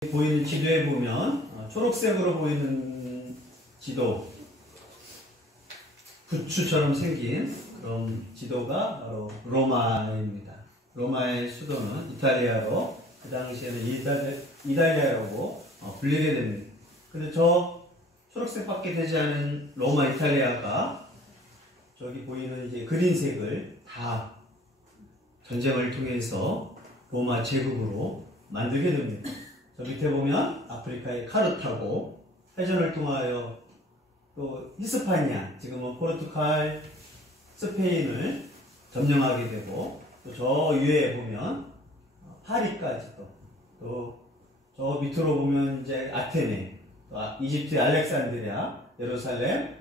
보이는 지도에 보면 초록색으로 보이는 지도, 부추처럼 생긴 그런 지도가 바로 로마입니다. 로마의 수도는 이탈리아로, 그 당시에는 이달리아라고 불리게 됩니다. 근데 저 초록색밖에 되지 않은 로마 이탈리아가 저기 보이는 이제 그린색을 다 전쟁을 통해서 로마 제국으로 만들게 됩니다. 저 밑에 보면 아프리카의 카르타고, 해전을 통하여 또 히스파니아, 지금은 포르투갈, 스페인을 점령하게 되고, 또 저 위에 보면 파리까지, 또 저 밑으로 보면 이제 아테네, 또 이집트의 알렉산드리아, 예루살렘.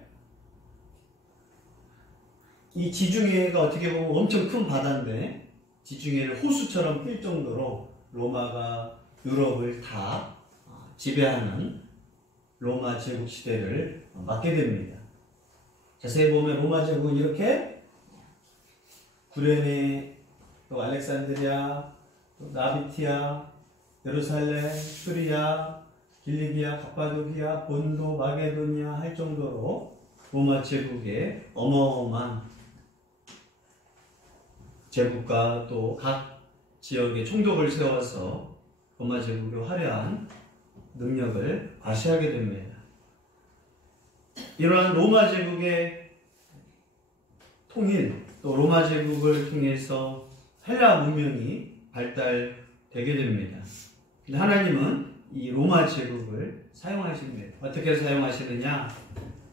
이 지중해가 어떻게 보면 엄청 큰 바다인데 지중해를 호수처럼 낄 정도로 로마가 유럽을 다 지배하는 로마 제국 시대를 맞게 됩니다. 자세히 보면 로마 제국은 이렇게 구레네, 또 알렉산드리아, 또 나비티아, 예루살렘, 수리아, 길리비아, 갑바도기아, 본도, 마게도니아 할 정도로 로마 제국의 어마어마한 제국과 또 각 지역에 총독을 세워서 로마 제국의 화려한 능력을 과시하게 됩니다. 이러한 로마 제국의 통일, 또 로마 제국을 통해서 헬라 문명이 발달되게 됩니다. 근데 하나님은 이 로마 제국을 사용하십니다. 어떻게 사용하시느냐?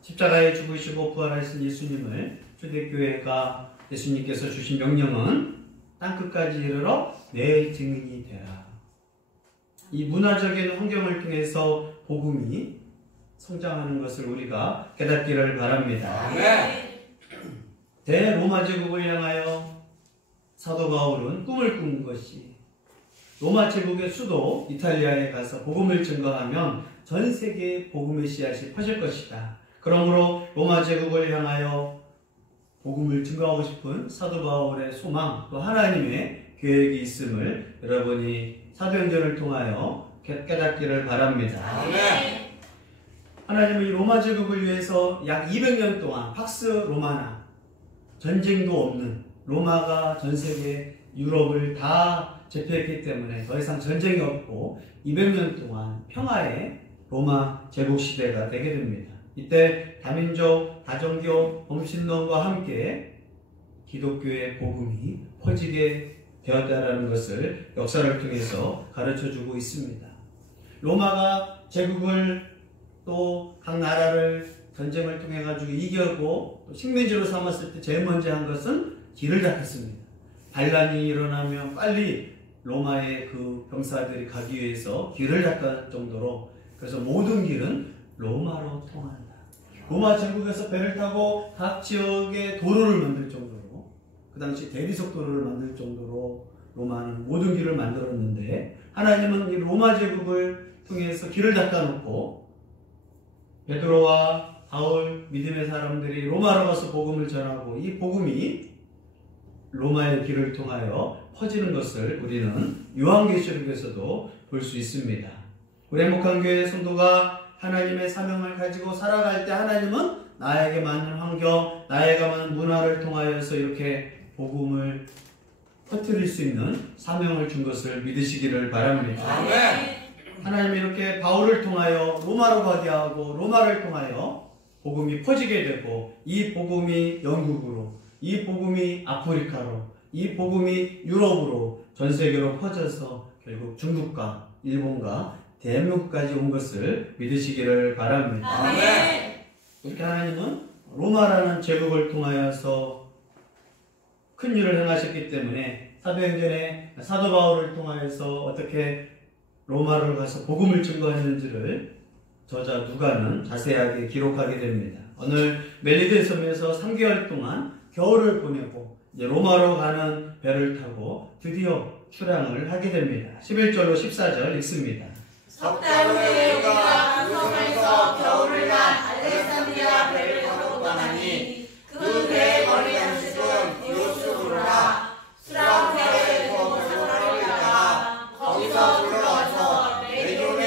십자가에 죽으시고 부활하신 예수님을, 초대교회가 예수님께서 주신 명령은 땅끝까지 이르러 내 증인이 되라. 이 문화적인 환경을 통해서 복음이 성장하는 것을 우리가 깨닫기를 바랍니다. 대로마 제국을 향하여 사도 바울은 꿈을 꾼 것이, 로마 제국의 수도 이탈리아에 가서 복음을 증거하면 전 세계에 복음의 씨앗이 퍼질 것이다. 그러므로 로마 제국을 향하여 복음을 증거하고 싶은 사도 바울의 소망, 또 하나님의 계획이 있음을 여러분이 사도행전을 통하여 깨닫기를 바랍니다. 하나님은 이 로마 제국을 위해서 약 200년 동안 팍스 로마나, 전쟁도 없는, 로마가 전 세계 유럽을 다 제패했기 때문에 더 이상 전쟁이 없고 200년 동안 평화의 로마 제국 시대가 되게 됩니다. 이때 다민족, 다종교, 범신론과 함께 기독교의 복음이 퍼지게 되었다라는 것을 역사를 통해서 가르쳐주고 있습니다. 로마가 제국을, 또 각 나라를 전쟁을 통해 가지고 이겨고 식민지로 삼았을 때 제일 먼저 한 것은 길을 닦았습니다. 반란이 일어나면 빨리 로마의 그 병사들이 가기 위해서 길을 닦을 정도로, 그래서 모든 길은 로마로 통한다. 로마 제국에서 배를 타고 각 지역에 도로를 만들 정도로, 그 당시 대리석도로를 만들 정도로 로마는 모든 길을 만들었는데, 하나님은 이 로마 제국을 통해서 길을 닦아놓고 베드로와 바울, 믿음의 사람들이 로마로 가서 복음을 전하고 이 복음이 로마의 길을 통하여 퍼지는 것을 우리는 요한계시록에서도 볼 수 있습니다. 우리 행복한 교회 성도가 하나님의 사명을 가지고 살아갈 때 하나님은 나에게 맞는 환경, 나에게 맞는 문화를 통하여서 이렇게 복음을 퍼뜨릴 수 있는 사명을 준 것을 믿으시기를 바랍니다. 하나님이 이렇게 바울을 통하여 로마로 가게 하고, 로마를 통하여 복음이 퍼지게 되고, 이 복음이 영국으로, 이 복음이 아프리카로, 이 복음이 유럽으로, 전 세계로 퍼져서 결국 중국과 일본과 대한민국까지 온 것을 믿으시기를 바랍니다. 이렇게 하나님은 로마라는 제국을 통하여서 큰 일을 행하셨기 때문에 사도행전에 사도 바울을 통하여서 어떻게 로마를 가서 복음을 증거했는지를 저자 누가는 자세하게 기록하게 됩니다. 오늘 멜리데 섬에서 3개월 동안 겨울을 보내고 이제 로마로 가는 배를 타고 드디어 출항을 하게 됩니다. 11절로 14절 읽습니다. 석 달 후에 우리가 그 섬에서 겨울을 간 알렉산드리아 배를 타고 떠나니 그 배의 거리 양식은 디오스도로라. 수락회에 거기서 들어와서 레기온에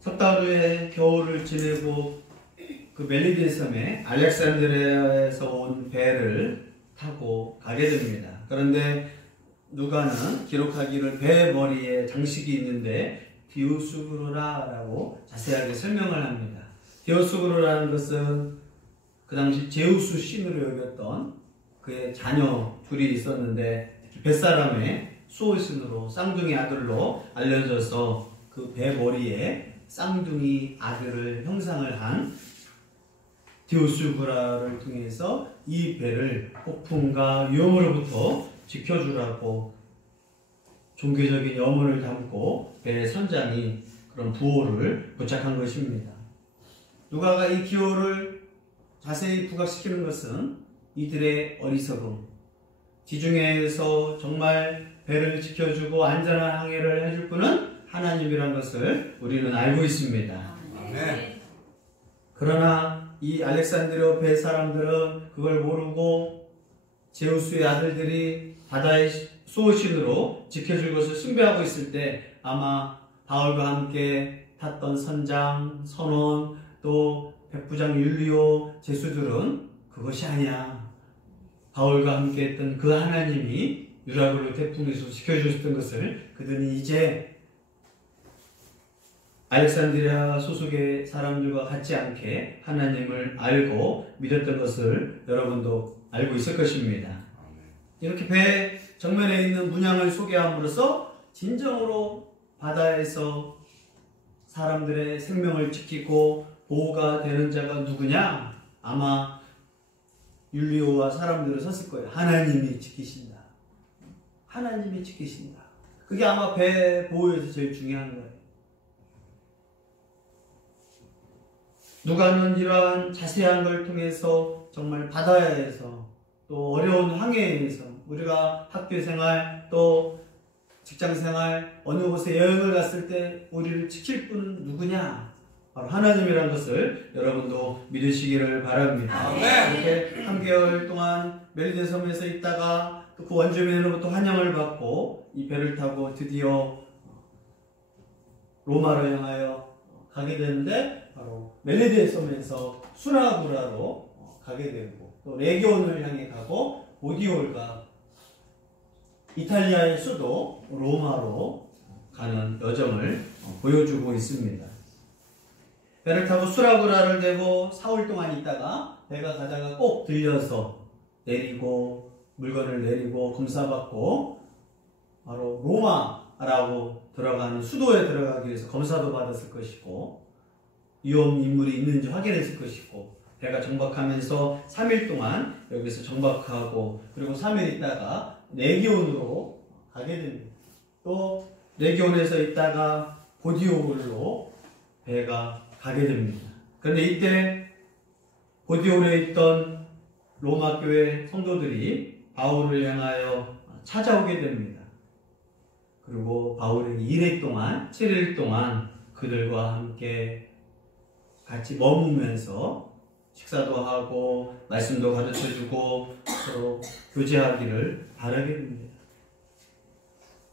석 달 후에 겨울을 지내고 그 멜리디에 섬에 알렉산드리아에서 온 배를 타고 가게 됩니다. 그런데 누가는 기록하기를 배 머리에 장식이 있는데 디오스구르라라고 자세하게 설명을 합니다. 디오스구르라는 것은 그 당시 제우스 신으로 여겼던 그의 자녀 둘이 있었는데 뱃사람의 수호신으로 쌍둥이 아들로 알려져서 그 배 머리에 쌍둥이 아들을 형상을 한 디오스구라를 통해서 이 배를 폭풍과 위험으로부터 지켜주라고 종교적인 염원을 담고 배 선장이 그런 부호를 부착한 것입니다. 누가가 이 기호를 자세히 부각시키는 것은 이들의 어리석음, 지중해에서 정말 배를 지켜주고 안전한 항해를 해줄 분은 하나님이란 것을 우리는 알고 있습니다. 아멘. 그러나 이 알렉산드리아 배 사람들은 그걸 모르고 제우스의 아들들이 바다의 수호신으로 지켜줄 것을 숭배하고 있을 때 아마 바울과 함께 탔던 선장, 선원, 또 백부장 율리오 제수들은 그것이 아니야. 바울과 함께 했던 그 하나님이 유라굴로 태풍에서 지켜주셨던 것을 그들이 이제 알렉산드리아 소속의 사람들과 같지 않게 하나님을 알고 믿었던 것을 여러분도 알고 있을 것입니다. 이렇게 배 정면에 있는 문양을 소개함으로써 진정으로 바다에서 사람들의 생명을 지키고 보호가 되는 자가 누구냐? 아마 율리오와 사람들은 섰을 거예요. 하나님이 지키신다. 하나님이 지키신다. 그게 아마 배 보호에서 제일 중요한 거예요. 누가는 이러한 자세한 걸 통해서 정말 바다에서 또 어려운 항해에서 우리가 학교 생활 또 직장 생활 어느 곳에 여행을 갔을 때 우리를 지킬 분은 누구냐? 바로 하나님이란 것을 여러분도 믿으시기를 바랍니다. 아멘. 이렇게 3개월 동안 멜리데 섬에서 있다가 또 그 원주민으로부터 환영을 받고 이 배를 타고 드디어 로마로 향하여 가게 되는데 바로 멜리데 섬에서 수나구라로 가게 되고 또 레기온을 향해 가고 보디올과 이탈리아의 수도 로마로 가는 여정을 보여주고 있습니다. 배를 타고 수라구라를 대고 4월 동안 있다가 배가 가다가 꼭 들려서 내리고 물건을 내리고 검사받고 바로 로마라고 들어가는 수도에 들어가기 위해서 검사도 받았을 것이고 위험 인물이 있는지 확인했을 것이고 배가 정박하면서 3일 동안 여기서 정박하고 그리고 3일 있다가 레기온으로 가게 됩니다. 또 레기온에서 있다가 보디올로 배가 가게 됩니다. 그런데 이때 보디올에 있던 로마 교회 성도들이 바울을 향하여 찾아오게 됩니다. 그리고 바울에게 1일 동안 7일 동안 그들과 함께 같이 머무면서 식사도 하고 말씀도 가르쳐주고 서로 교제하기를 바라게 됩니다.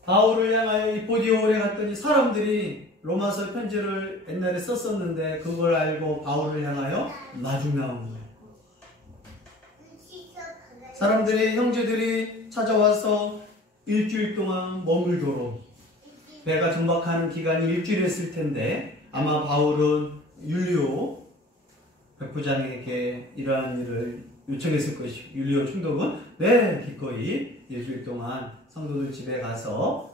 바울을 향하여 이 보디올에 갔더니 사람들이 로마서 편지를 옛날에 썼었는데 그걸 알고 바울을 향하여 마주 나온 거예요. 사람들이 형제들이 찾아와서 일주일 동안 머물도록 배가 정박하는 기간이 일주일이었을 텐데 아마 바울은 율리오 백부장에게 이러한 일을 요청했을 것이고 율리오 총독은 네 기꺼이 일주일 동안 성도들 집에 가서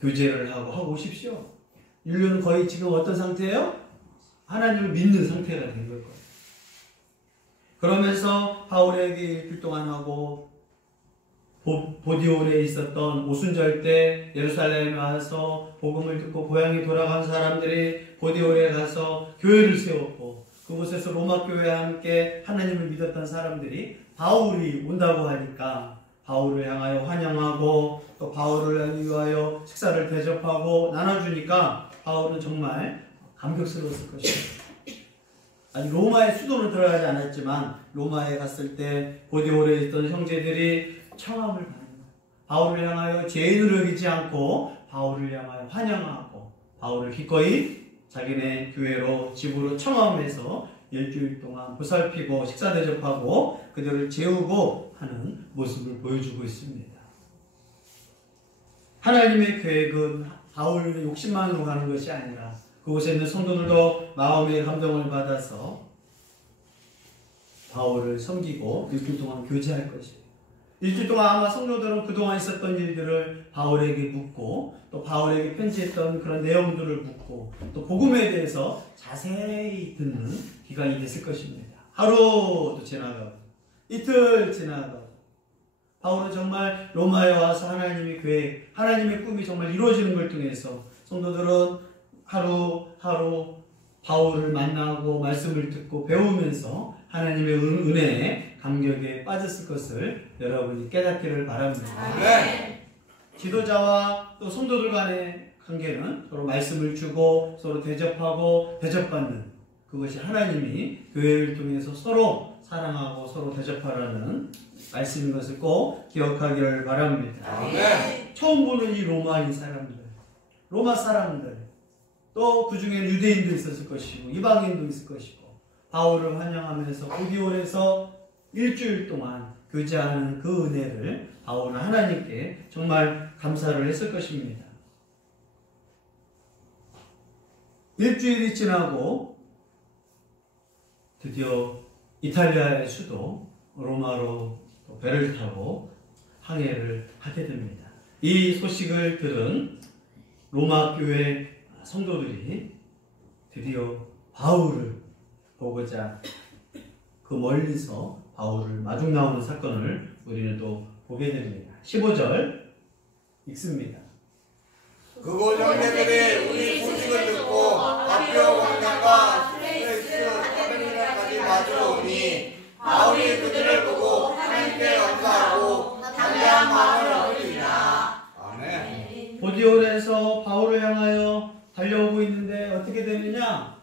교제를 하고 오십시오. 율리오는 거의 지금 어떤 상태예요? 하나님을 믿는 상태가 된 걸 거예요. 그러면서 바울에게 일주일 동안 하고 보디올에 있었던 오순절 때 예루살렘에 와서 복음을 듣고 고향에 돌아간 사람들이 보디올에 가서 교회를 세웠고 그곳에서 로마 교회와 함께 하나님을 믿었던 사람들이 바울이 온다고 하니까 바울을 향하여 환영하고 또 바울을 위하여 식사를 대접하고 나눠주니까 바울은 정말 감격스러웠을 것입니다. 아직 로마의 수도는 들어가지 않았지만 로마에 갔을 때 보디올에 있던 형제들이 청함을 받는 거예요. 바울을 향하여 죄인으로 여기지 않고 바울을 향하여 환영하고 바울을 기꺼이 자기네 교회로 집으로 청함해서 일주일 동안 보살피고 식사 대접하고 그들을 재우고 하는 모습을 보여주고 있습니다. 하나님의 계획은 바울의 욕심만으로 가는 것이 아니라 그곳에 있는 성도들도 마음의 감동을 받아서 바울을 섬기고 일주일 동안 교제할 것이에요. 일주일 동안 아마 성도들은 그동안 있었던 일들을 바울에게 묻고 또 바울에게 편지했던 그런 내용들을 묻고 또 복음에 대해서 자세히 듣는 기간이 됐을 것입니다. 하루도 지나가고 이틀 지나가고 바울은 정말 로마에 와서 하나님의 계획, 하나님의 꿈이 정말 이루어지는 걸 통해서 성도들은 하루하루 바울을 만나고 말씀을 듣고 배우면서 하나님의 은혜에 감격에 빠졌을 것을 여러분이 깨닫기를 바랍니다. 네. 지도자와 또 성도들 간의 관계는 서로 말씀을 주고 서로 대접하고 대접받는 그것이 하나님이 교회를 통해서 서로 사랑하고 서로 대접하라는 말씀인 것을 꼭 기억하기를 바랍니다. 네. 처음 보는 이 로마인 사람들, 로마 사람들, 또 그 중에는 유대인도 있었을 것이고 이방인도 있을 것이고 바울을 환영하면서 고디올에서 일주일 동안 교제하는 그 은혜를 바울은 하나님께 정말 감사를 했을 것입니다. 일주일이 지나고 드디어 이탈리아의 수도 로마로 배를 타고 항해를 하게 됩니다. 이 소식을 들은 로마 교회 성도들이 드디어 바울을 보고자 그 멀리서 바울을 마중 나오는 사건을 우리는 또 보게 됩니다. 15절 읽습니다. 그곳 형제들이 우리 소식을 듣고 아피오 광장과 스트레이스 타베르네까지 마주오니 바울이 그들을 보고 하나님께 감사하고 담대한 마음을 얻으리라. 아멘. 고디올에서 바울을 향하여 달려오고 있는데 어떻게 되느냐?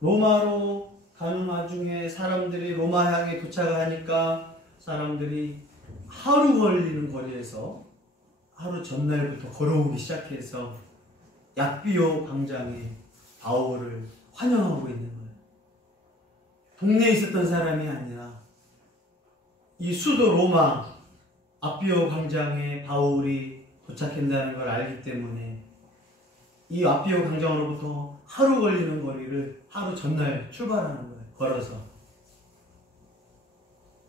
로마로 가는 와중에 사람들이 로마 향에 도착하니까 사람들이 하루 걸리는 거리에서 하루 전날부터 걸어오기 시작해서 약비오 광장에 바울을 환영하고 있는 거예요. 동네에 있었던 사람이 아니라 이 수도 로마 아비오 광장에 바울이 도착한다는 걸 알기 때문에 이 아비오 광장으로부터 하루 걸리는 거리를 하루 전날 출발하는 거예요. 걸어서.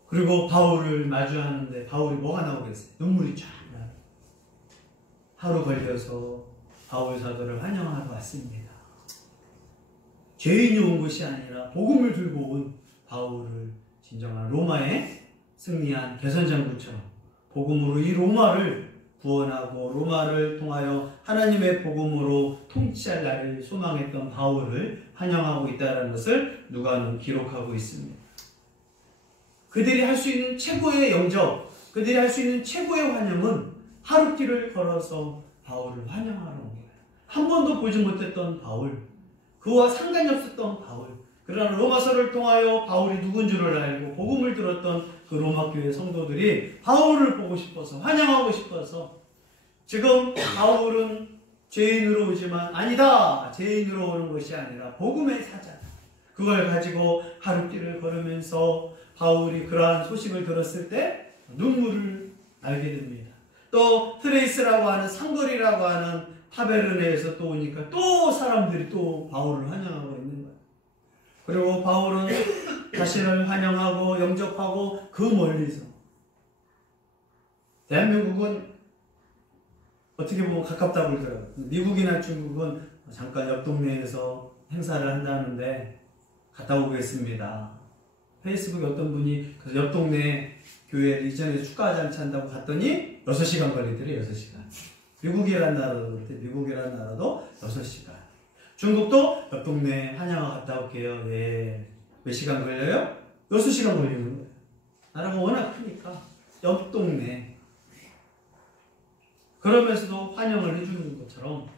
그리고 바울을 마주하는데 바울이 뭐가 나오겠어요? 눈물이 쫙 나요. 하루 걸려서 바울 사도를 환영하러 왔습니다. 죄인이 온 것이 아니라 복음을 들고 온 바울을 진정한 로마에 승리한 개선장군처럼 복음으로 이 로마를 구원하고 로마를 통하여 하나님의 복음으로 통치할 날을 소망했던 바울을 환영하고 있다는 것을 누가는 기록하고 있습니다. 그들이 할 수 있는 최고의 영접, 그들이 할 수 있는 최고의 환영은 하루길을 걸어서 바울을 환영하러 온 거예요. 한 번도 보지 못했던 바울, 그와 상관이 없었던 바울, 그러나 로마서를 통하여 바울이 누군 줄을 알고 복음을 들었던 그 로마 교회 성도들이 바울을 보고 싶어서 환영하고 싶어서 지금 바울은 죄인으로 오지만 아니다, 죄인으로 오는 것이 아니라 복음의 사자, 그걸 가지고 하루길을 걸으면서 바울이 그러한 소식을 들었을 때 눈물을 알게 됩니다. 또 트레이스라고 하는 상거리라고 하는 타베르네에서 또 오니까 또 사람들이 또 바울을 환영하고 있는 거예요. 그리고 바울은 자신을 환영하고 영접하고 그 멀리서 대한민국은 어떻게 보면 가깝다고 그러더라고요. 미국이나 중국은 잠깐 옆 동네에서 행사를 한다는데 갔다 오겠습니다. 페이스북에 어떤 분이 그 옆 동네 교회 이전에서 축가 잔치 한다고 갔더니 6시간 걸리더래요. 6시간. 미국이라는 나라도 그렇대. 미국이라는 나라도 6시간. 중국도 옆 동네 한양화 갔다 올게요. 예. 몇 시간 걸려요? 6시간 걸리는 거예요. 나라가 워낙 크니까 옆 동네. 그러면서도 환영을 해주는 것처럼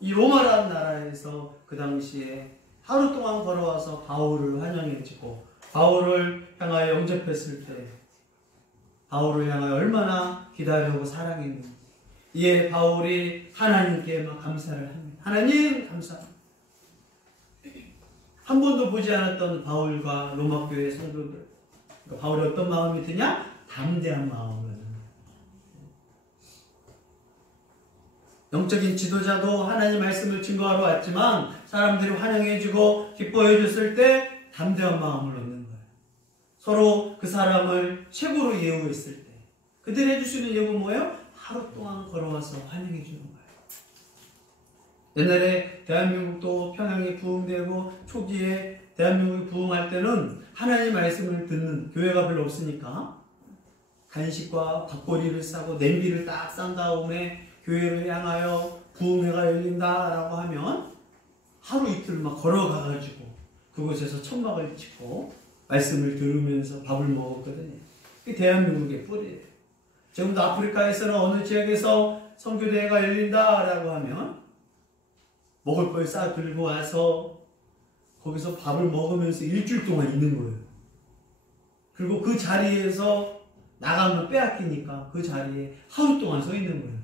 이 로마라는 나라에서 그 당시에 하루 동안 걸어와서 바울을 환영해주고 바울을 향하여 영접했을 때 바울을 향하여 얼마나 기다리고 사랑했는지. 이에 바울이 하나님께 막 감사를 합니다. 하나님 감사합니다. 한 번도 보지 않았던 바울과 로마 교회 성도들. 그러니까 바울이 어떤 마음이 드냐? 담대한 마음을. 영적인 지도자도 하나님 말씀을 증거하러 왔지만 사람들이 환영해주고 기뻐해줬을 때 담대한 마음을 얻는 거예요. 서로 그 사람을 최고로 예우했을 때 그들이 해줄 수 있는 예우는 뭐예요? 하루 동안 걸어와서 환영해주는 거예요. 옛날에 대한민국도 평양이 부흥되고 초기에 대한민국이 부흥할 때는 하나님 말씀을 듣는 교회가 별로 없으니까 간식과 밥거리를 싸고 냄비를 딱 싼 다음에 교회를 향하여 부흥회가 열린다라고 하면 하루 이틀 막 걸어가가지고 그곳에서 천막을 짓고 말씀을 들으면서 밥을 먹었거든요. 그게 대한민국의 뿌리예요. 지금도 아프리카에서는 어느 지역에서 선교대회가 열린다라고 하면 먹을 걸 싸 들고 와서 거기서 밥을 먹으면서 일주일 동안 있는 거예요. 그리고 그 자리에서 나가면 빼앗기니까 그 자리에 하루 동안 서 있는 거예요.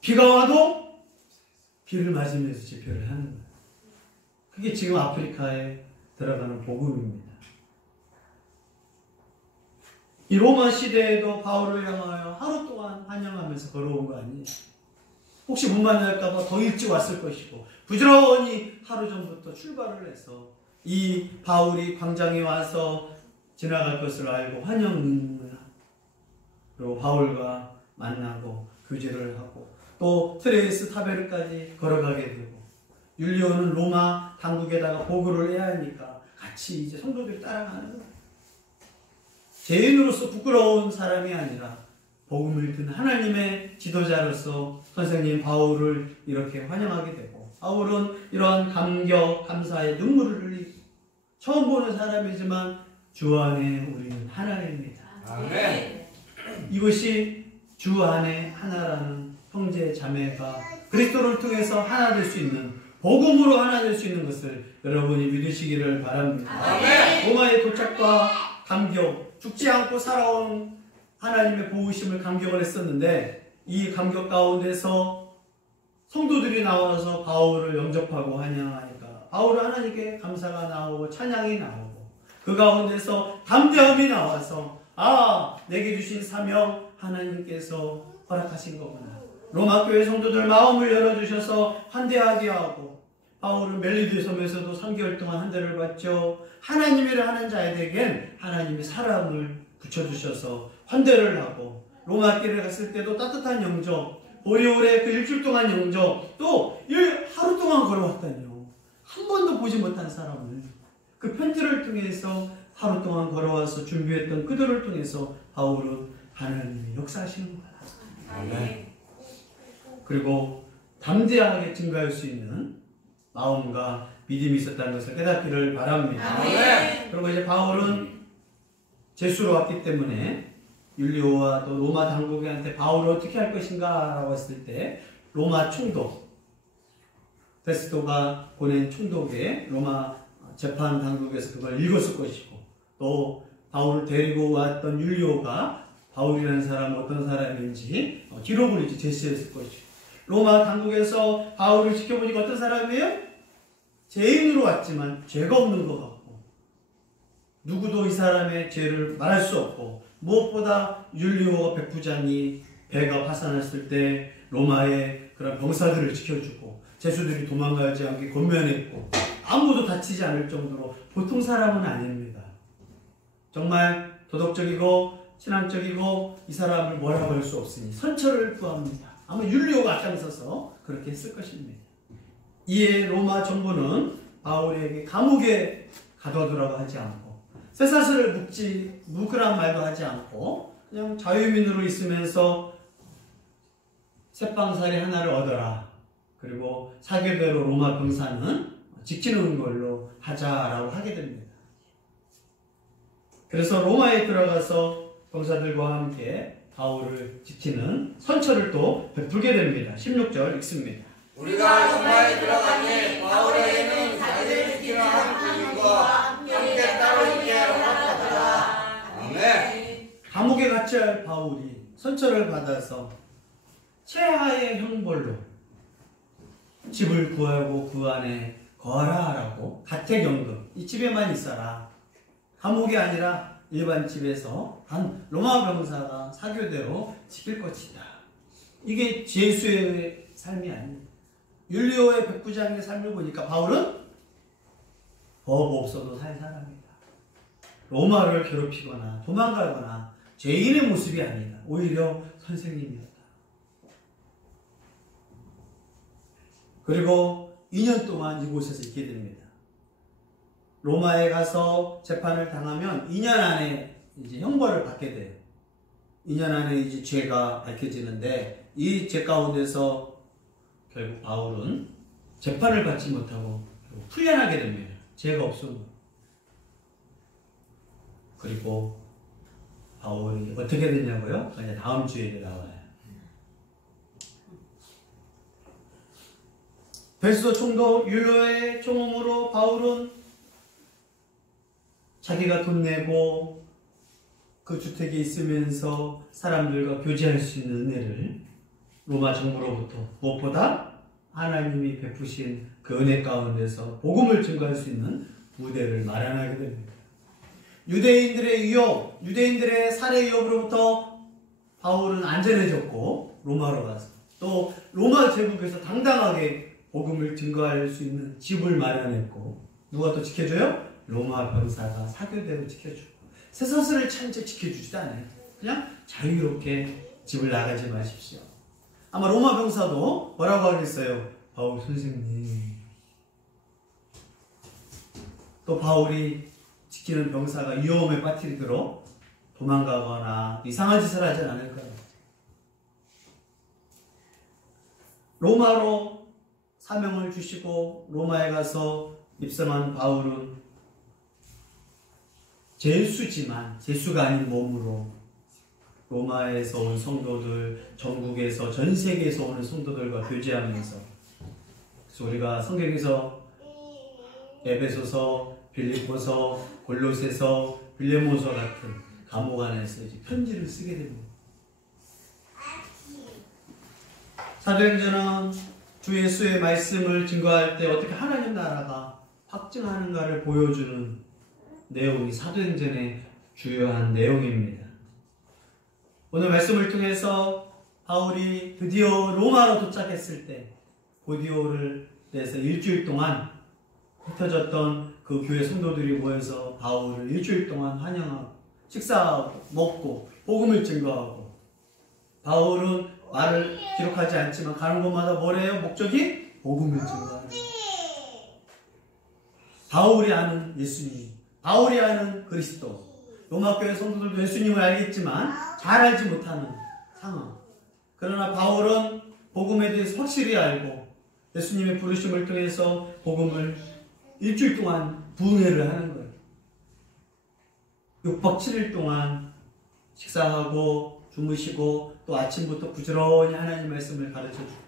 비가 와도 비를 맞으면서 집회를 하는 거예요. 그게 지금 아프리카에 들어가는 복음입니다. 이 로마 시대에도 바울을 향하여 하루 동안 환영하면서 걸어온 거 아니에요? 혹시 못 만날까봐 더 일찍 왔을 것이고 부지런히 하루 전부터 출발을 해서 이 바울이 광장에 와서 지나갈 것을 알고 환영을 하고 그리고 바울과 만나고 교제를 하고 또 트레이스 타베르까지 걸어가게 되고 율리오는 로마 당국에다가 보고를 해야 하니까 같이 이제 성도들이 따라가는 거예요. 죄인으로서 부끄러운 사람이 아니라 복음을 듣는 하나님의 지도자로서 선생님 바울을 이렇게 환영하게 되고 바울은 이러한 감격, 감사의 눈물을 흘리고 처음 보는 사람이지만 주 안에 우리는 하나입니다. 아멘. 이것이 주 안에 하나라는 형제 자매가 그리스도를 통해서 하나 될 수 있는 복음으로 하나 될 수 있는 것을 여러분이 믿으시기를 바랍니다. 아멘. 로마의 도착과 감격, 죽지 않고 살아온 하나님의 보호심을 감격을 했었는데 이 감격 가운데서 성도들이 나와서 바울을 영접하고 환영하니까 바울은 하나님께 감사가 나오고 찬양이 나오고 그 가운데서 담대함이 나와서 내게 주신 사명 하나님께서 허락하신 거구나. 로마 교회 성도들 마음을 열어주셔서 환대하게 하고 바울은 멜리드 섬에서도 3개월 동안 환대를 받죠. 하나님이라 하는 자에겐 하나님이 사랑을 붙여주셔서 환대를 하고 로마 길에 갔을 때도 따뜻한 영접, 보리올의 그 일주일 동안 영접, 또 하루 동안 걸어왔다니요. 한 번도 보지 못한 사람을 그 편지를 통해서 하루 동안 걸어와서 준비했던 그들을 통해서 바울은 하나님이 역사하시는 거야. 아멘. 그리고 담대하게 증거할 수 있는 마음과 믿음이 있었다는 것을 깨닫기를 바랍니다. 아멘. 그리고 이제 바울은 제수로 왔기 때문에 율리오와 또 로마 당국한테 바울을 어떻게 할 것인가 라고 했을 때 로마 총독 베스토가 보낸 총독에 로마 재판 당국에서 그걸 읽었을 것이고 또 바울을 데리고 왔던 율리오가 바울이라는 사람은 어떤 사람인지 기록을 이제 제시했을 것이고 로마 당국에서 바울을 지켜보니까 어떤 사람이에요? 죄인으로 왔지만 죄가 없는 것 같고 누구도 이 사람의 죄를 말할 수 없고 무엇보다 율리오 백부장이 배가 파산했을 때 로마의 그런 병사들을 지켜주고 제수들이 도망가지 않게 권면했고 아무도 다치지 않을 정도로 보통 사람은 아닙니다. 정말 도덕적이고 신앙적이고 이 사람을 뭐라고 할 수 없으니 선처를 구합니다. 아마 율리오가 앞장서서 그렇게 했을 것입니다. 이에 로마 정부는 바울에게 감옥에 가둬두라고 하지 않고 쇠사슬을 묶으란 말도 하지 않고 그냥 자유민으로 있으면서 쇠빵살이 하나를 얻어라. 그리고 사개대로 로마 병사는 지키는 걸로 하자라고 하게 됩니다. 그래서 로마에 들어가서 병사들과 함께 바울을 지키는 선처를 또 베풀게 됩니다. 16절 읽습니다. 우리가 로마에 들어가니 바울에게는 자기를 지키는 한 군인과 함께 따로 있게 허락하더라. 감옥에 갇혀야 바울이 선처를 받아서 최하의 형벌로 집을 구하고 그 안에 거하라 하라고, 가택연금, 이 집에만 있어라. 감옥이 아니라 일반 집에서 단 로마 병사가 사교대로 지킬 것이다. 이게 예수의 삶이 아닙니다. 율리오의 백부장의 삶을 보니까 바울은 법 없어도 살 사람이다. 로마를 괴롭히거나 도망가거나 죄인의 모습이 아니다. 오히려 선생님이었다. 그리고 2년 동안 이곳에서 있게 됩니다. 로마에 가서 재판을 당하면 2년 안에 이제 형벌을 받게 돼요. 2년 안에 이제 죄가 밝혀지는데, 이 죄 가운데서 결국 바울은 재판을 받지 못하고 풀려나게 됩니다. 죄가 없으면. 그리고 바울이 어떻게 됐냐고요? 이제 다음 주에 나와요. 베스도 총독 율로의 총음으로 바울은 자기가 돈 내고 그 주택에 있으면서 사람들과 교제할 수 있는 은혜를 로마 정부로부터, 무엇보다 하나님이 베푸신 그 은혜 가운데서 복음을 증거할 수 있는 무대를 마련하게 됩니다. 유대인들의 위협, 유대인들의 살해 위협으로부터 바울은 안전해졌고, 로마로 가서 또 로마 제국에서 당당하게 복음을 증거할 수 있는 집을 마련했고, 누가 또 지켜줘요? 로마 병사가 사교대로 지켜주고, 쇠사슬을 찬 채 지켜주지도 않아요. 그냥 자유롭게 집을 나가지 마십시오. 아마 로마 병사도 뭐라고 하겠어요? 바울 선생님. 또 바울이 지키는 병사가 위험에 빠뜨리도록 도망가거나 이상한 짓을 하지 않을 거예요. 로마로 사명을 주시고 로마에 가서 입성한 바울은 제수지만 제수가 아닌 몸으로 로마에서 온 성도들, 전국에서 전 세계에서 오는 성도들과 교제하면서, 그래서 우리가 성경에서 에베소서, 빌립보서, 골로새서, 빌레몬서 같은 감옥 안에서 이제 편지를 쓰게 됩니다. 사도행전은 주 예수의 말씀을 증거할 때 어떻게 하나님 나라가 확증하는가를 보여주는 내용이 사도행전의 주요한 내용입니다. 오늘 말씀을 통해서 바울이 드디어 로마로 도착했을 때 고디오를 내서 일주일 동안 흩어졌던 그 교회 성도들이 모여서 바울을 일주일 동안 환영하고 식사하고 먹고 복음을 증거하고, 바울은 말을 기록하지 않지만 가는 곳마다 뭐래요? 목적이 복음을 증거하는 거예요. 바울이 아는 예수님, 바울이 아는 그리스도. 로마 교회 성도들도 예수님을 알겠지만 잘 알지 못하는 상황. 그러나 바울은 복음에 대해서 확실히 알고 예수님의 부르심을 통해서 복음을 일주일 동안 부흥회를 하는 거예요. 6박 7일 동안 식사하고 주무시고 또 아침부터 부지런히 하나님 말씀을 가르쳐주고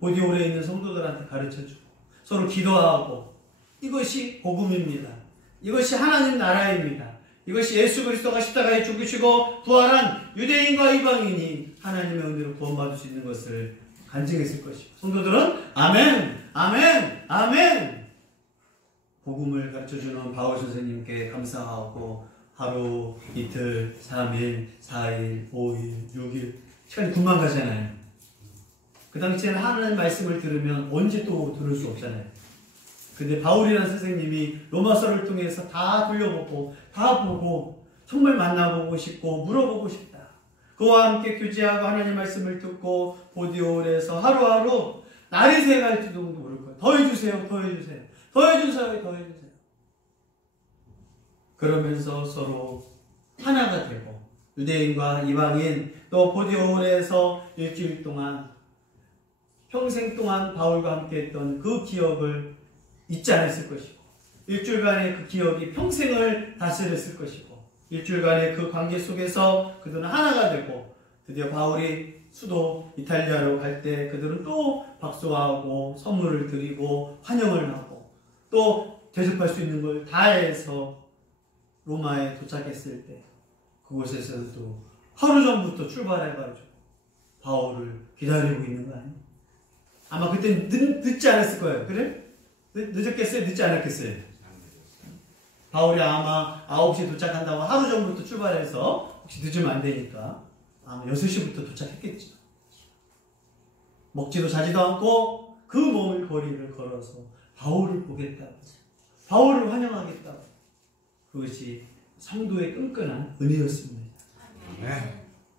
보디올에 있는 성도들한테 가르쳐주고 서로 기도하고, 이것이 복음입니다. 이것이 하나님 나라입니다. 이것이 예수 그리스도가 십자가에 죽으시고 부활한 유대인과 이방인이 하나님의 은혜로 구원받을 수 있는 것을 간증했을 것이고, 성도들은 아멘, 아멘, 아멘. 복음을 가르쳐주는 바울 선생님께 감사하고 하루, 이틀, 3일, 4일, 5일, 6일 시간이 금방 가잖아요. 그 당시에는 하나님 말씀을 들으면 언제 또 들을 수 없잖아요. 근데 바울이라는 선생님이 로마서를 통해서 다 돌려보고 다 보고 정말 만나보고 싶고 물어보고 싶다. 그와 함께 교제하고 하나님 말씀을 듣고 보디올에서 하루하루 날이 새갈지도 모를 거예요. 더해주세요, 더해주세요, 더해주세요, 더해주세요. 그러면서 서로 하나가 되고, 유대인과 이방인, 또 보디올에서 일주일 동안 평생 동안 바울과 함께 했던 그 기억을 잊지 않았을 것이고, 일주일간의 그 기억이 평생을 다스렸을 것이고, 일주일간의 그 관계 속에서 그들은 하나가 되고, 드디어 바울이 수도 이탈리아로 갈 때 그들은 또 박수하고 선물을 드리고 환영을 하고 또 대접할 수 있는 걸 다 해서 로마에 도착했을 때 그곳에서도 하루 전부터 출발해가지고 바울을 기다리고 있는 거 아니에요? 아마 그때 늦지 않았을 거예요. 그래? 늦었겠어요? 늦지 않았겠어요? 바울이 아마 9시에 도착한다고 하루 전부터 출발해서 혹시 늦으면 안 되니까 아마 6시부터 도착했겠죠. 먹지도 자지도 않고 그 먼 거리를 걸어서 바울을 보겠다고, 바울을 환영하겠다고. 그것이 성도의 끈끈한 은혜였습니다.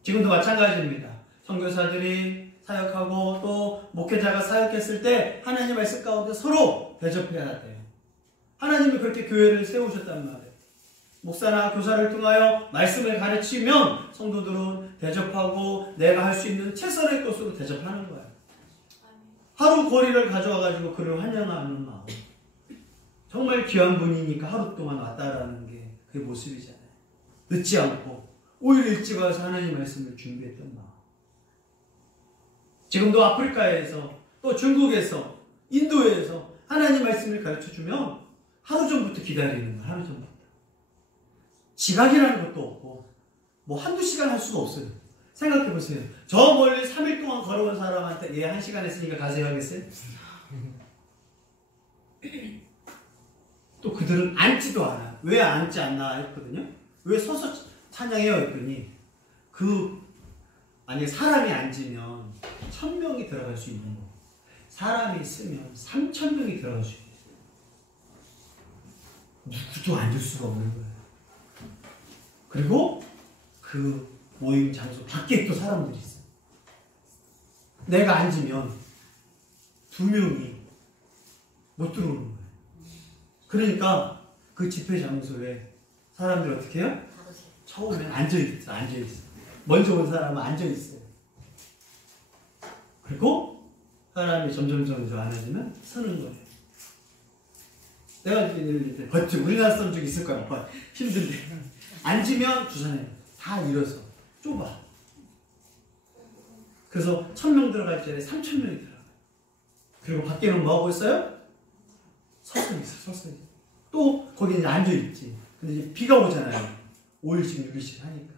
지금도 마찬가지입니다. 선교사들이 사역하고 또 목회자가 사역했을 때 하나님 말씀 가운데 서로 대접해야 돼요. 하나님이 그렇게 교회를 세우셨단 말이에요. 목사나 교사를 통하여 말씀을 가르치면 성도들은 대접하고 내가 할 수 있는 최선의 것으로 대접하는 거예요. 하루 거리를 가져와가지고 그를 환영하는 마음. 정말 귀한 분이니까 하루 동안 왔다라는 게 그의 모습이잖아요. 늦지 않고 오히려 일찍 와서 하나님 말씀을 준비했던 마음. 지금도 아프리카에서 또 중국에서 인도에서 하나님 말씀을 가르쳐주면 하루 전부터 기다리는 거예요. 하루 전부터. 지각이라는 것도 없고 뭐 한두 시간 할 수가 없어요. 생각해보세요. 저 멀리 3일 동안 걸어온 사람한테 얘 1시간 했으니까 가세요 하겠어요? 또 그들은 앉지도 않아요. 왜 앉지 않나 했거든요. 왜 서서 찬양해요 했더니 만약에 사람이 앉으면 1000명이 들어갈 수 있는 거, 사람이 있으면 3000명이 들어갈 수 있어요. 누구도 앉을 수가 없는 거예요. 그리고 그 모임 장소 밖에 또 사람들이 있어요. 내가 앉으면 2명이 못 들어오는 거예요. 그러니까 그 집회 장소에 사람들이 어떻게 해요? 처음엔 앉아있어. 먼저 온 사람은 앉아있어요. 그리고 사람이 점점 안 앉으면 서는 거예요. 내가 버티고 우리나라 사람 중에 있을 거야. 힘든데 앉으면 주산해요. 다 일어서 좁아. 그래서 1000명 들어갈 자리에 3000명이 들어가요. 그리고 밖에는 뭐 하고 있어요? 서서. 또 거기 이제 앉아있지. 근데 이제 비가 오잖아요. 5일씩 6일씩 하니까.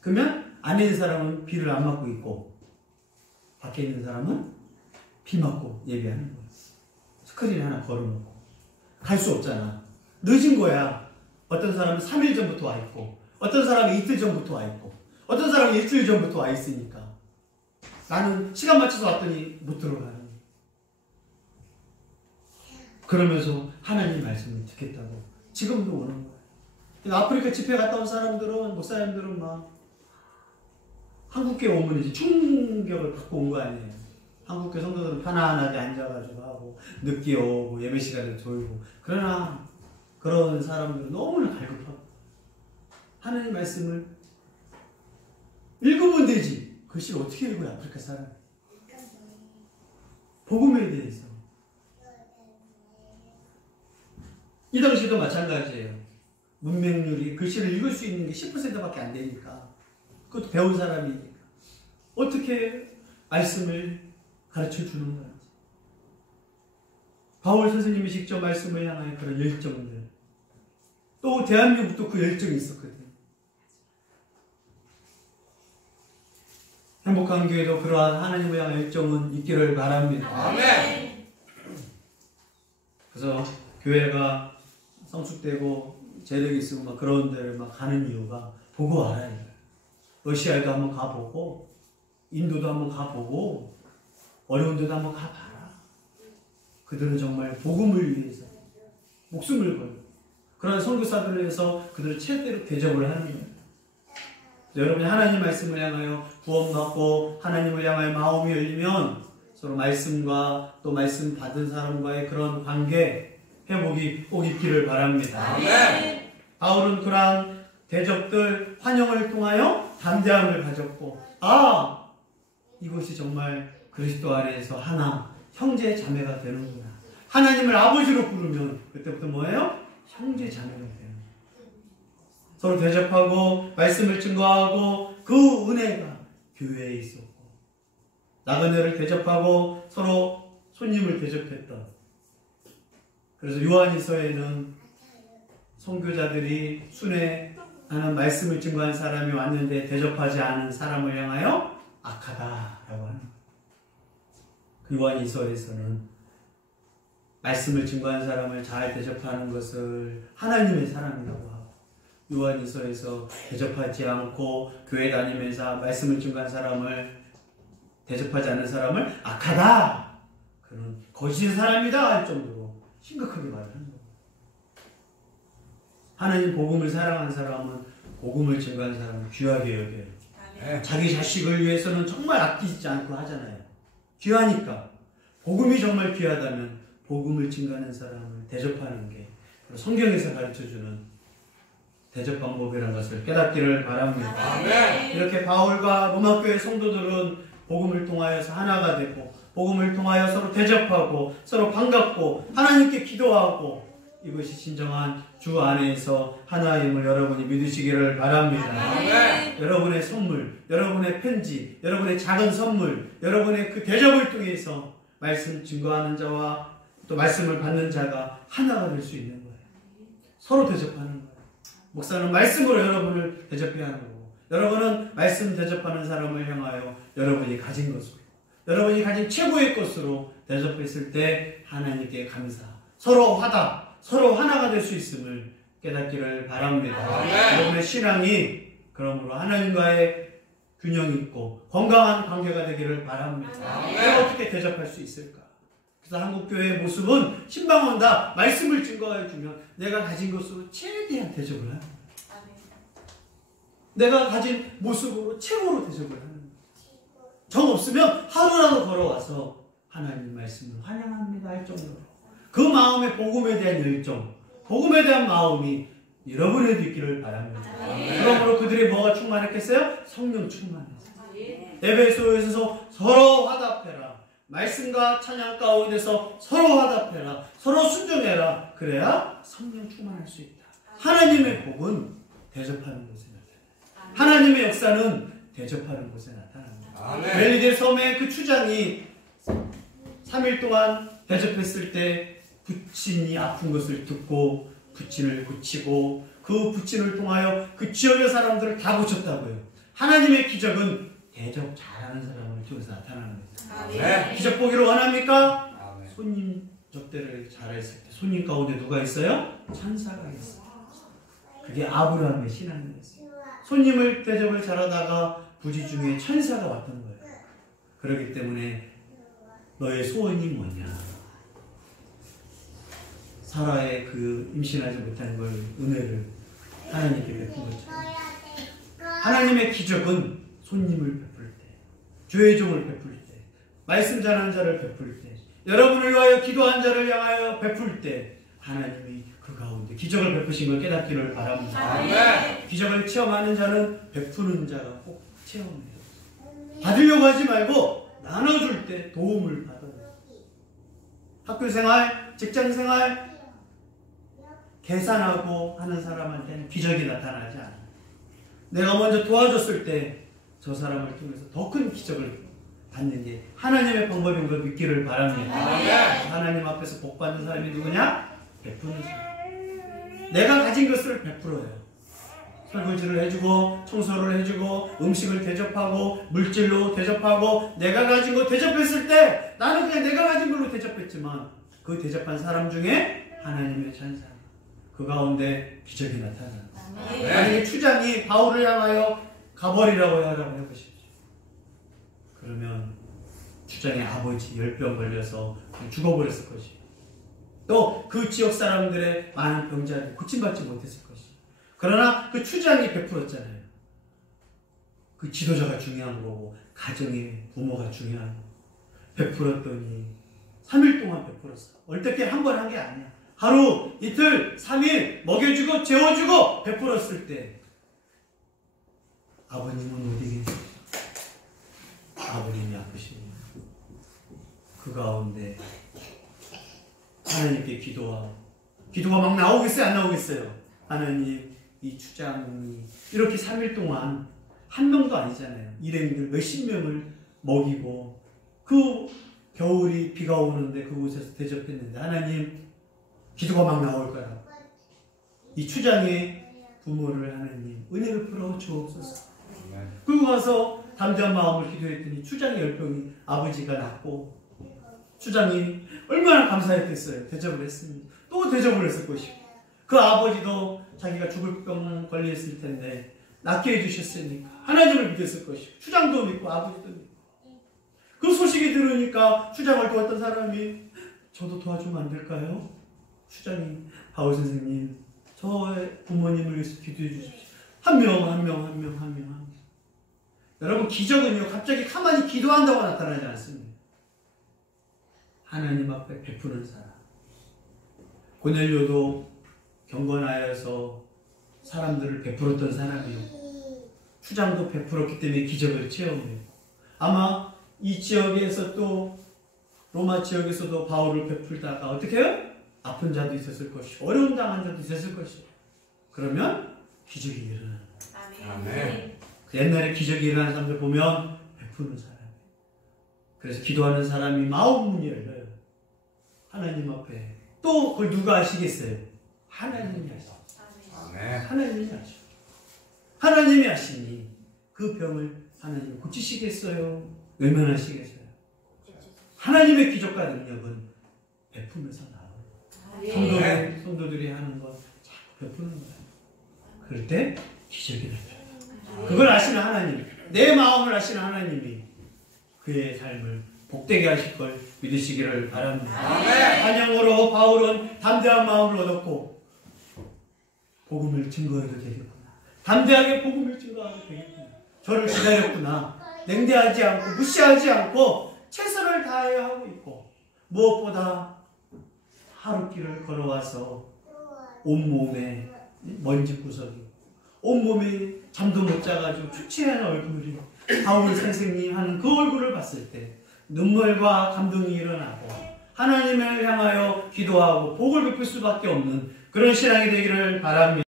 그러면 안에 있는 사람은 비를 안 맞고 있고 밖에 있는 사람은 비 맞고 예배하는 거예요. 스크린 하나 걸어놓고. 갈 수 없잖아. 늦은 거야. 어떤 사람은 3일 전부터 와 있고 어떤 사람은 이틀 전부터 와 있고 어떤 사람은 일주일 전부터 와 있으니까 나는 시간 맞춰서 왔더니 못 들어가는 거예요. 그러면서 하나님 말씀을 듣겠다고 지금도 오는 거예요. 아프리카 집회 갔다 온 사람들은, 목사님들은 막 한국교회 오면 이제 충격을 받고 온 거 아니에요. 한국교회 성도들은 편안하게 앉아가지고 하고 늦게 오고 예배 시간에 졸고. 그러나 그런 사람들은 너무나 갈급하고 하나님 말씀을 읽으면 되지. 글씨를 어떻게 읽어요, 아프리카 사람? 복음에 대해서. 이 당시도 마찬가지예요. 문맹률이 글씨를 읽을 수 있는 게 10%밖에 안 되니까. 그것도 배운 사람이니까. 어떻게 말씀을 가르쳐 주는 건지. 바울 선생님이 직접 말씀을 향하여 그런 열정들. 또 대한민국도 그 열정이 있었거든요. 행복한 교회도 그러한 하나님을 향한 열정은 있기를 바랍니다. 아멘. 그래서 교회가 성숙되고 재력이 있으고 막 그런 데를 막 가는 이유가 보고 와라 이거예요. 러시아에도 한번 가보고 인도도 한번 가보고 어려운 데도 한번 가봐라. 그들은 정말 복음을 위해서 목숨을 걸고 그런 선교사들을 위해서 그들을 최대로 대접을 하는 거예요. 여러분이 하나님 말씀을 향하여 구원받고 하나님을 향하여 마음이 열리면 서로 말씀과 또 말씀 받은 사람과의 그런 관계 회복이 꼭 있기를 바랍니다. 아멘. 바울은 그러한 대접들 환영을 통하여 담대함을 가졌고 이것이 정말 그리스도 안에서 하나 형제 자매가 되는구나. 하나님을 아버지로 부르면 그때부터 뭐예요? 형제 자매가 되는 거예요. 서로 대접하고 말씀을 증거하고 그 은혜가 교회에 있었고 나그네를 대접하고 서로 손님을 대접했다. 그래서 요한일서에는 선교자들이 하는 말씀을 증거한 사람이 왔는데 대접하지 않은 사람을 향하여 악하다라고 하는 거예요. 요한이서에서는 말씀을 증거한 사람을 잘 대접하는 것을 하나님의 사랑이라고 하고, 요한이서에서 대접하지 않고 교회 다니면서 말씀을 증거한 사람을 대접하지 않는 사람을 악하다, 그는 거짓의 사람이다 할 정도로 심각하게 말하는 거예요. 하나님 복음을 사랑한 사람은 복음을 증거한 사람을 귀하게 여겨요. 자기 자식을 위해서는 정말 아끼지 않고 하잖아요. 귀하니까. 복음이 정말 귀하다면 복음을 증거하는 사람을 대접하는 게 성경에서 가르쳐주는 대접 방법이라는 것을 깨닫기를 바랍니다. 이렇게 바울과 로마교회 성도들은 복음을 통하여서 하나가 되고, 복음을 통하여 서로 대접하고 서로 반갑고 하나님께 기도하고, 이것이 진정한 주 안에서 하나임을 여러분이 믿으시기를 바랍니다. 여러분의 선물, 여러분의 편지, 여러분의 작은 선물, 여러분의 그 대접을 통해서 말씀 증거하는 자와 또 말씀을 받는 자가 하나가 될 수 있는 거예요. 서로 대접하는 거예요. 목사는 말씀으로 여러분을 대접해야 하는 거고, 여러분은 말씀 대접하는 사람을 향하여 여러분이 가진 것으로, 여러분이 가진 최고의 것으로 대접했을 때 하나님께 감사, 서로 화답, 서로 하나가 될 수 있음을 깨닫기를 바랍니다. 여러분의 신앙이 그러므로 하나님과의 균형 있고 건강한 관계가 되기를 바랍니다. 내가 어떻게 대접할 수 있을까? 그래서 한국교회의 모습은 신방원 다 말씀을 증거해 주면 내가 가진 것으로 최대한 대접을 하는 거예요. 내가 가진 모습으로 최고로 대접을 하는 거예요. 정 없으면 하루라도 걸어와서 하나님 말씀을 환영합니다 할 정도로 그 마음의 복음에 대한 열정, 복음에 대한 마음이 여러분에도 있기를 바랍니다. 그러므로 그들이 뭐가 충만했겠어요? 성령 충만했어요. 에베소에서 서로 화답해라. 말씀과 찬양 가운데서 서로 화답해라. 서로 순종해라. 그래야 성령 충만할 수 있다. 하나님의 복은 대접하는 곳에 나타납니다. 하나님의 역사는 대접하는 곳에 나타납니다. 멜리데 섬의 그 추장이 3일 동안 대접했을 때 부친이 아픈 것을 듣고 부친을 고치고 그 부친을 통하여 그 지역의 사람들을 다 고쳤다고요. 하나님의 기적은 대접 잘하는 사람을 통해서 나타나는 거예요. 기적 보기를 원합니까? 손님 접대를 잘했을 때 손님 가운데 누가 있어요? 천사가 있어요. 그게 아브라함의 신앙이었어요. 손님을 대접을 잘하다가 부지 중에 천사가 왔던 거예요. 그렇기 때문에 너의 소원이 뭐냐? 사라의 그 임신하지 못하는 걸 은혜를 하나님께 베푼 것처럼 하나님의 기적은 손님을 베풀 때, 주의 종을 베풀 때, 말씀 전하는 자를 베풀 때, 여러분을 위하여 기도한 자를 향하여 베풀 때 하나님이 그 가운데 기적을 베푸신 걸 깨닫기를 바랍니다. 기적을 체험하는 자는 베푸는 자가 꼭 체험해요. 받으려고 하지 말고 나눠줄 때 도움을 받아요. 학교생활, 직장생활 계산하고 하는 사람한테는 기적이 나타나지 않아요. 내가 먼저 도와줬을 때 저 사람을 통해서 더 큰 기적을 받는 게 하나님의 방법인 걸 믿기를 바랍니다. 하나님 앞에서 복 받는 사람이 누구냐? 베푸는 사람. 내가 가진 것을 베풀어요. 설거지를 해주고 청소를 해주고 음식을 대접하고 물질로 대접하고 내가 가진 거 대접했을 때 나는 그냥 내가 가진 걸로 대접했지만 그 대접한 사람 중에 하나님의 찬사 그 가운데 기적이 나타나요. 만약에 추장이 바울을 향하여 가버리라고 하라고 해보십시오. 그러면 추장의 아버지 열병 걸려서 죽어버렸을 것이에요. 또 그 지역 사람들의 많은 병자들이 고침받지 못했을 것이에요. 그러나 그 추장이 베풀었잖아요. 그 지도자가 중요한 거고 가정의 부모가 중요한 거고 베풀었더니 3일 동안 베풀었어. 얼떨결에 한 번 한 게 아니야. 하루, 이틀, 3일 먹여주고 재워주고 베풀었을 때 아버님은 어디 계세요? 아버님이 아프십니다. 그 가운데 하나님께 기도가 막 나오겠어요? 안 나오겠어요? 하나님, 이 추장이 이렇게 3일 동안 한 명도 아니잖아요. 일행들 몇십 명을 먹이고 그 겨울이 비가 오는데 그곳에서 대접했는데 하나님 기도가 막 나올 거라고. 이 추장의 부모를 하나님 은혜를 풀어 주옵소서. 그리고 가서 담대한 마음을 기도했더니 추장의 열병이 아버지가 낫고 추장이 얼마나 감사했겠어요. 대접을 했습니다. 또 대접을 했을 것이고 그 아버지도 자기가 죽을 병 걸렸을 텐데 낫게 해주셨으니까 하나님을 믿었을 것이고 추장도 믿고 아버지도 믿고 그 소식이 들으니까 추장을 도왔던 사람이 저도 도와주면 안 될까요? 추장이 바울 선생님 저의 부모님을 위해서 기도해 주십시오. 한 명. 여러분 기적은요 갑자기 가만히 기도한다고 나타나지 않습니다. 하나님 앞에 베푸는 사람. 고넬료도 경건하여서 사람들을 베풀었던 사람이었고 추장도 베풀었기 때문에 기적을 체험했고 아마 이 지역에서 또 로마 지역에서도 바울을 베풀다가 어떻게 해요? 아픈 자도 있었을 것이고 어려운 당한 자도 있었을 것이고 그러면 기적이 일어나는 거예요. 아멘. 옛날에 기적이 일어나는 사람들 보면 베푸는 사람이에요. 그래서 기도하는 사람이 마음문이 열려요. 하나님 앞에. 또 그걸 누가 아시겠어요? 하나님이 아시죠. 하나님이 아시죠. 하나님이 아시니 그 병을 하나님이 고치시겠어요? 외면하시겠어요? 하나님의 기적과 능력은 베푸면서 나와요. 성도들이 하는 것 자꾸 베푸는 거예요. 그럴 때 기적이 나타나요. 그걸 아시는 하나님, 내 마음을 아시는 하나님이 그의 삶을 복되게 하실 걸 믿으시기를 바랍니다. 환영으로 바울은 담대한 마음을 얻었고 복음을 증거해도 되겠구나. 담대하게 복음을 증거해도 되겠구나. 저를 기다렸구나. 냉대하지 않고 무시하지 않고 최선을 다해야 하고 있고 무엇보다 하루길을 걸어와서 온몸에 먼지 구석이 온몸이 잠도 못 자가지고 초췌한 얼굴이 바울 선생님 하는 그 얼굴을 봤을 때 눈물과 감동이 일어나고 하나님을 향하여 기도하고 복을 베풀 수밖에 없는 그런 신앙이 되기를 바랍니다.